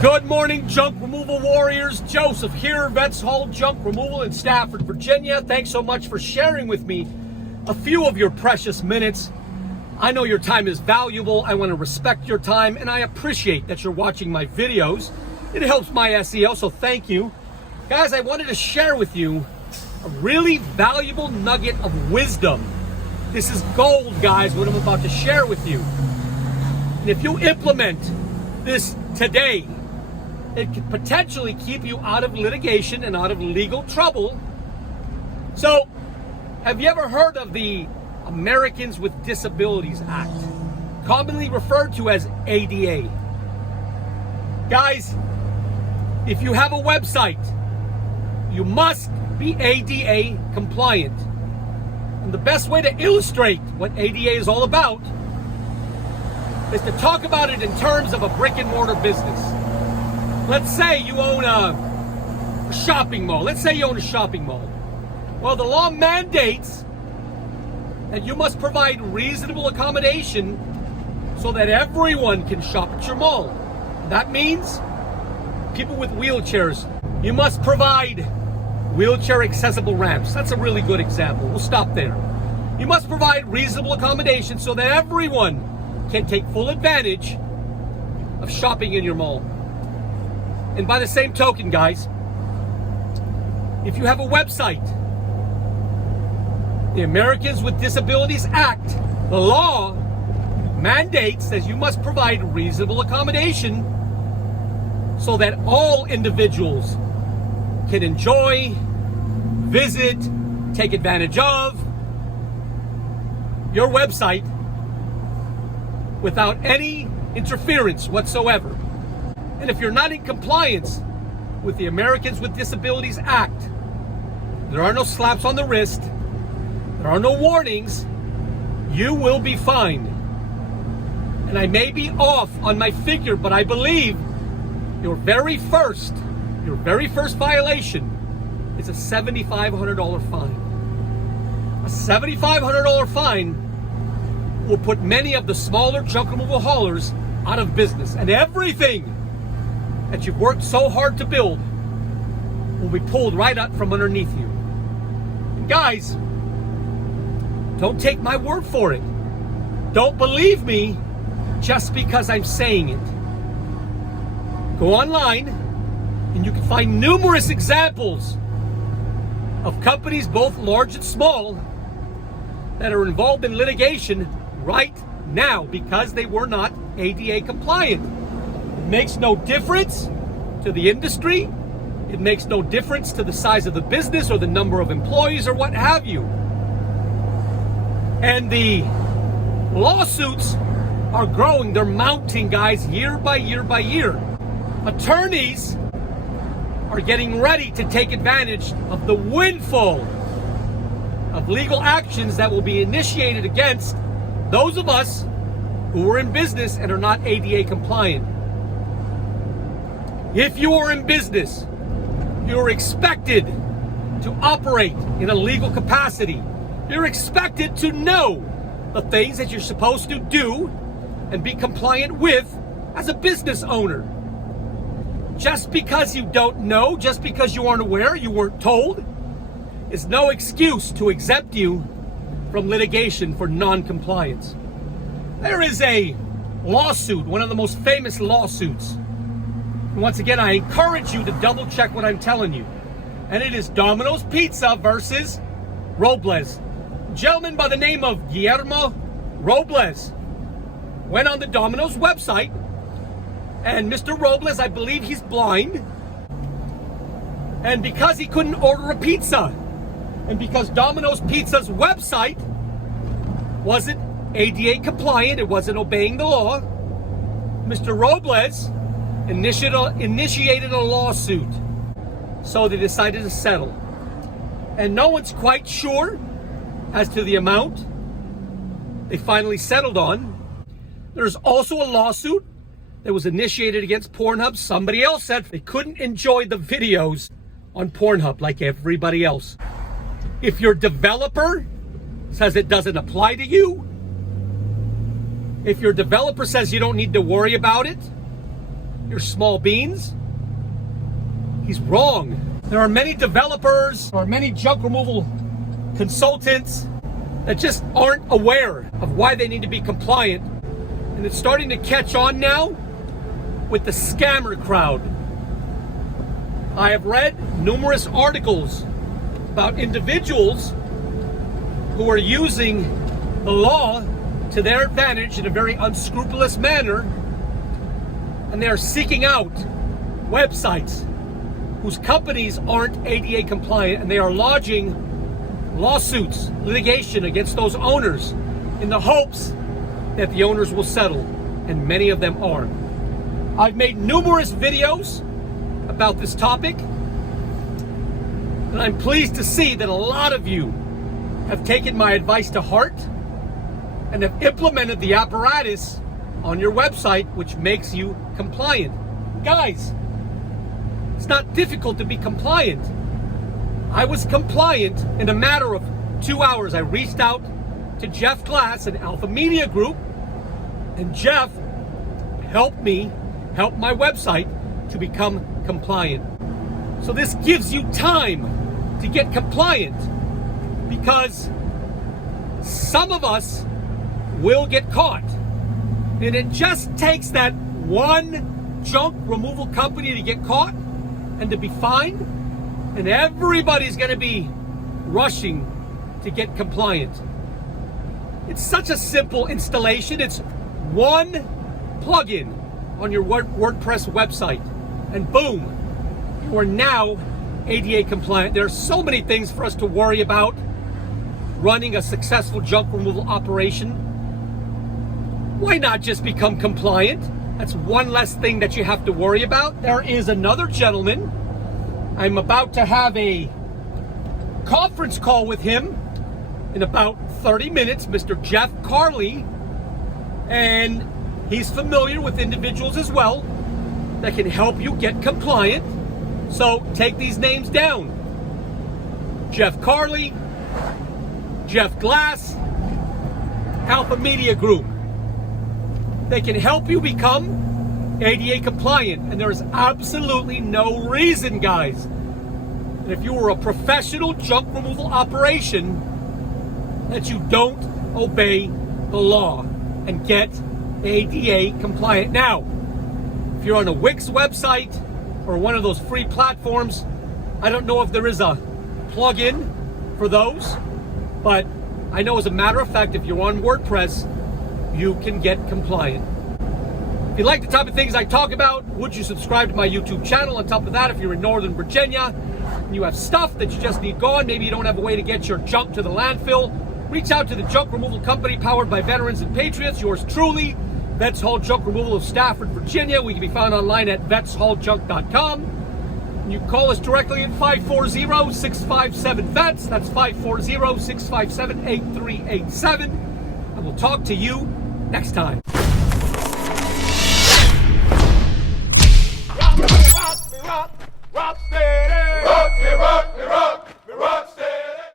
Good morning, junk removal warriors. Joseph here, VETS Haul Junk Removal in Stafford, Virginia. Thanks so much for sharing with me a few of your precious minutes. I know your time is valuable. I want to respect your time, and I appreciate that you're watching my videos. It helps my SEO, so thank you. Guys, I wanted to share with you a really valuable nugget of wisdom. This is gold, guys, what I'm about to share with you. And if you implement this today, it could potentially keep you out of litigation and out of legal trouble. So, have you ever heard of the Americans with Disabilities Act, commonly referred to as ADA? Guys, if you have a website, you must be ADA compliant. And the best way to illustrate what ADA is all about is to talk about it in terms of a brick and mortar business. Let's say you own a shopping mall. Let's say you own a shopping mall. Well, the law mandates that you must provide reasonable accommodation so that everyone can shop at your mall. That means people with wheelchairs. You must provide wheelchair accessible ramps. That's a really good example. We'll stop there. You must provide reasonable accommodation so that everyone can take full advantage of shopping in your mall. And by the same token, guys, if you have a website, the Americans with Disabilities Act, the law mandates that you must provide reasonable accommodation so that all individuals can enjoy, visit, take advantage of your website without any interference whatsoever. And if you're not in compliance with the Americans with Disabilities Act, there are no slaps on the wrist, there are no warnings, you will be fined. And I may be off on my figure, but I believe your very first violation is a $7,500 fine. A $7,500 fine will put many of the smaller junk removal haulers out of business, and everything that you've worked so hard to build will be pulled right up from underneath you. And guys, don't take my word for it. Don't believe me just because I'm saying it. Go online and you can find numerous examples of companies, both large and small, that are involved in litigation right now because they were not ADA compliant. It makes no difference to the industry. It makes no difference to the size of the business or the number of employees or what have you. And the lawsuits are growing. They're mounting, guys, year by year by year. Attorneys are getting ready to take advantage of the windfall of legal actions that will be initiated against those of us who are in business and are not ADA compliant. If you are in business, you're expected to operate in a legal capacity. You're expected to know the things that you're supposed to do and be compliant with as a business owner. Just because you don't know, just because you aren't aware, you weren't told, is no excuse to exempt you from litigation for non-compliance. There is a lawsuit, one of the most famous lawsuits. And once again, I encourage you to double check what I'm telling you. And it is Domino's Pizza versus Robles. A gentleman by the name of Guillermo Robles went on the Domino's website, and Mr. Robles, I believe he's blind, and because he couldn't order a pizza, and because Domino's Pizza's website wasn't ADA compliant, it wasn't obeying the law, Mr. Robles initiated a lawsuit. So they decided to settle. And no one's quite sure as to the amount they finally settled on. There's also a lawsuit that was initiated against Pornhub. Somebody else said they couldn't enjoy the videos on Pornhub like everybody else. If your developer says it doesn't apply to you, if your developer says you don't need to worry about it, your small beans? He's wrong. There are many developers or many junk removal consultants that just aren't aware of why they need to be compliant. And it's starting to catch on now with the scammer crowd. I have read numerous articles about individuals who are using the law to their advantage in a very unscrupulous manner, and they are seeking out websites whose companies aren't ADA compliant, and they are lodging lawsuits, litigation against those owners in the hopes that the owners will settle, and many of them are. I've made numerous videos about this topic, and I'm pleased to see that a lot of you have taken my advice to heart and have implemented the apparatus on your website, which makes you compliant. Guys, it's not difficult to be compliant. I was compliant in a matter of 2 hours. I reached out to Jeff Glass and Alpha Media Group, and Jeff helped me help my website to become compliant. So this gives you time to get compliant, because some of us will get caught, and it just takes that one junk removal company to get caught and to be fined, and everybody's going to be rushing to get compliant. It's such a simple installation. It's one plugin on your WordPress website, and boom, you are now ADA compliant. There are so many things for us to worry about running a successful junk removal operation. Why not just become compliant? That's one less thing that you have to worry about. There is another gentleman. I'm about to have a conference call with him in about 30 minutes, Mr. Jeff Carley, and he's familiar with individuals as well that can help you get compliant. So take these names down: Jeff Carley, Jeff Glass, Alpha Media Group. They can help you become ADA compliant, and there is absolutely no reason, guys, that if you were a professional junk removal operation, that you don't obey the law and get ADA compliant. Now, if you're on a Wix website or one of those free platforms, I don't know if there is a plug-in for those, but I know as a matter of fact, if you're on WordPress, you can get compliant. If you like the type of things I talk about, would you subscribe to my YouTube channel? On top of that, if you're in Northern Virginia and you have stuff that you just need gone, maybe you don't have a way to get your junk to the landfill, reach out to the junk removal company powered by veterans and patriots. Yours truly, VETS Haul Junk Removal of Stafford, Virginia. We can be found online at VETSHaulJunk.com. And you can call us directly at 540-657-VETS. That's 540-657-8387. And we'll talk to you next time. Rock me, rock me, rock, rock steady. Rock me, rock me, rock.